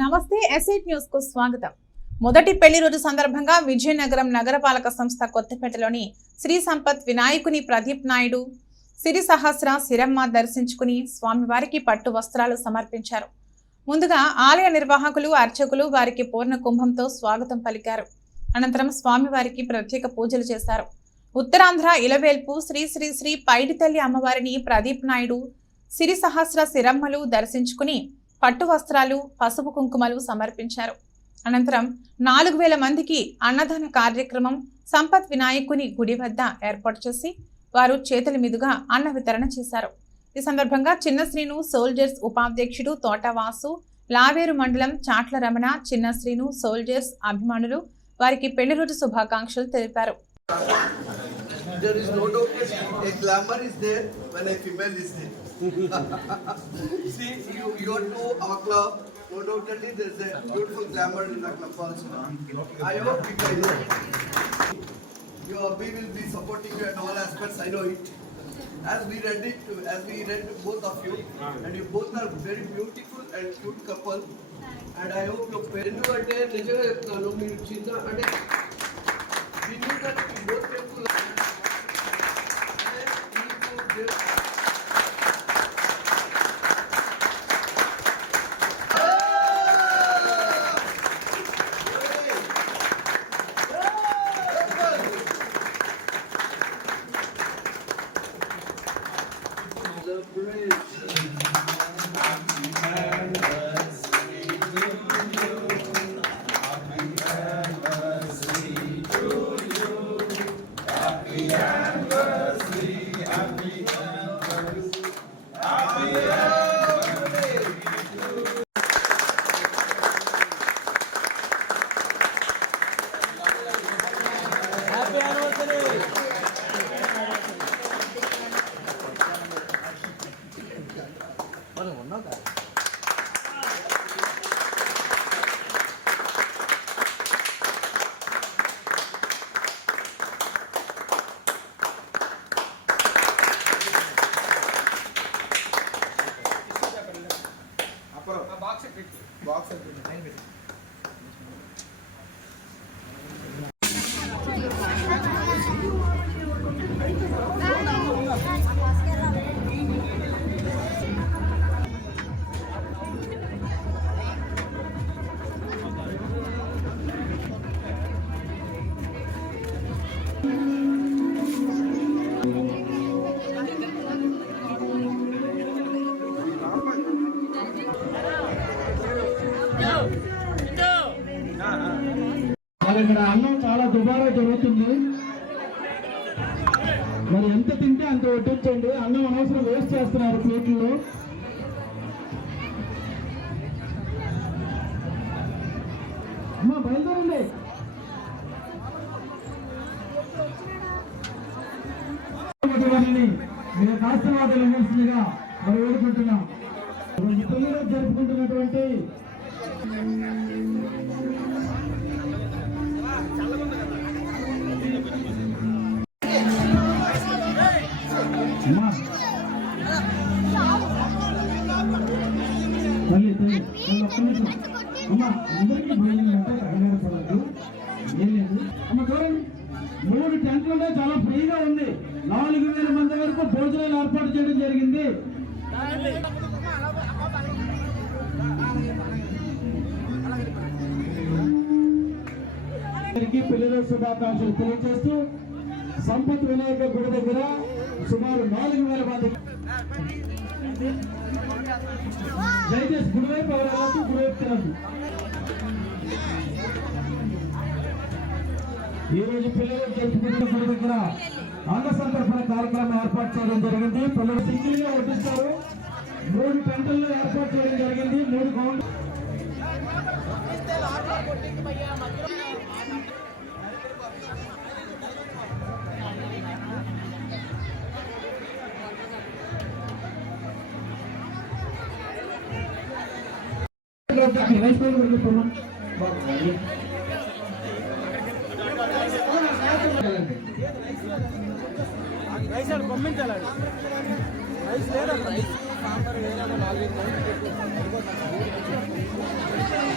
నమస్తే ఎస్ఐట్ న్యూస్కు స్వాగతం. మొదటి పెళ్ళి రోజు సందర్భంగా విజయనగరం నగరపాలక సంస్థ కొత్తపేటలోని శ్రీ సంపత్ వినాయకుని ప్రదీప్ నాయుడు సిరి సహస్ర సిరమ్మ దర్శించుకుని స్వామివారికి పట్టు వస్త్రాలు సమర్పించారు. ముందుగా ఆలయ నిర్వాహకులు అర్చకులు వారికి పూర్ణ కుంభంతో స్వాగతం పలికారు. అనంతరం స్వామివారికి ప్రత్యేక పూజలు చేశారు. ఉత్తరాంధ్ర ఇలవేల్పు శ్రీ శ్రీ శ్రీ పైడితల్లి అమ్మవారిని ప్రదీప్ నాయుడు సిరి సహస్ర సిరమ్మలు దర్శించుకుని పట్టు వస్త్రాలు పసుపు కుంకుమలు సమర్పించారు. అనంతరం నాలుగు వేల మందికి అన్నదాన కార్యక్రమం సంపత్ వినాయకుని గుడి వద్ద ఏర్పాటు చేసి వారు చేతుల మీదుగా అన్న వితరణ చేశారు. ఈ సందర్భంగా చిన్న శ్రీను సోల్జర్స్ ఉపాధ్యక్షుడు తోటవాసు లావేరు మండలం చాట్ల రమణ చిన్న శ్రీను సోల్జర్స్ అభిమానులు వారికి పెళ్ళి రోజు శుభాకాంక్షలు తెలిపారు. There is no doubt a glamour is there when a female is there. See, you, you are to our club, no doubt that there is a beautiful glamour in the club also. I hope you guys know. You, we will be supporting you at all aspects, I know it. As we read it, as we read both of you, and you both are very beautiful and cute couple. And I hope your parents అంటే నిజంగా చెప్తున్నాను మీరు చిన్న అంటే we knew that you both people అంటే பாருங்க ஒன்றா அப்புறம் பாக்ஸ் பாக்ஸ் మరి ఇక్కడ అన్నం చాలా దుబారా జరుగుతుంది. మరి ఎంత తింటే అంత వడ్డించండి. అన్నం అనవసరం వేస్ట్ చేస్తున్నారు ప్లేట్లో. అమ్మా బయలుదేరండి. వారిని మీరు ఆశీర్వాదాలు మరి వేడుకుంటున్నాం తొమ్మిది జరుపుకుంటున్నటువంటి తల్లి తల్లి ఒక్క నిమిషం అందరికీ భోజనం అంటే కంగారు పడద్దు ఏం లేదు అమ్మ చూడండి మూడు టెంట్లలో చాలా ఫ్రీగా ఉంది నాలుగు వేల మంది వరకు భోజనాలు ఏర్పాటు చేయడం జరిగింది అందరికీ పెళ్ళిలో శుభాకాంక్షలు తెలియజేస్తూ సంపత్ వినాయక గుడి దగ్గర సుమారు నాలుగు వేల మంది దయచేసి గుడివైపు ఎవరు వెళ్ళొద్దు, గుడివైపు ఈ రోజు పిల్లలు జరుపుకుంటున్న గుడి దగ్గర అన్న సంతర్పణ కార్యక్రమం ఏర్పాటు చేయడం జరిగింది. పిల్లలు సింగిల్గా వడ్డిస్తారు. మూడు గంటల్లో ఏర్పాటు చేయడం జరిగింది. మూడు కౌంటర్ రైస్ పైన పెట్టుకున్నాం రైస్ ఆడ పంపించాలి రైస్ లేదా రైస్ సాంబార్ వేరే నాలుగైదు